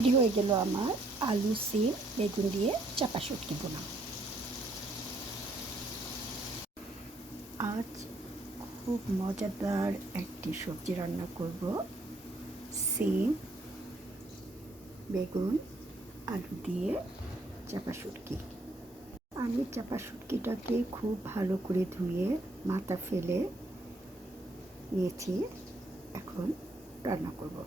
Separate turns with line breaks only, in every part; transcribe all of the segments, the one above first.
Ready হয়ে গেল আমার আলু সিম বেগুন দিয়ে চাপা শুটকি বোনা আজ খুব মজাদার একটি সবজি রান্না করব সিম বেগুন আলু দিয়ে চাপা শুটকি আমি চাপা শুটকিটাকে খুব ভালো করে ধুয়ে মাথা ফেলে নিয়েছি এখন রান্না করব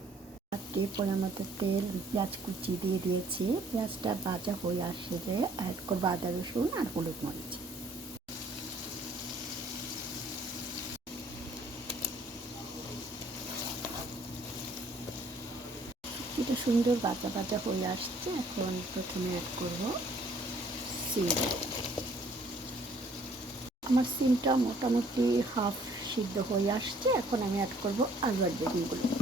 আজকে পরিমাণে তেল, পেঁয়াজ কুচি দিয়ে দিয়েছি। পেঁয়াজটা ভাজা হয়ে আসলে অ্যাড করব আদা, রসুন আর হলুদ মরিচ। এটা সুন্দর বাজা বাজা হয়ে আসছে। এখন প্রথমে অ্যাড করব সিম। আমার সিমটা মোটামুটি হাফ সিদ্ধ হয়ে আসছে। এখন আমি অ্যাড করব আর বেগুনগুলো।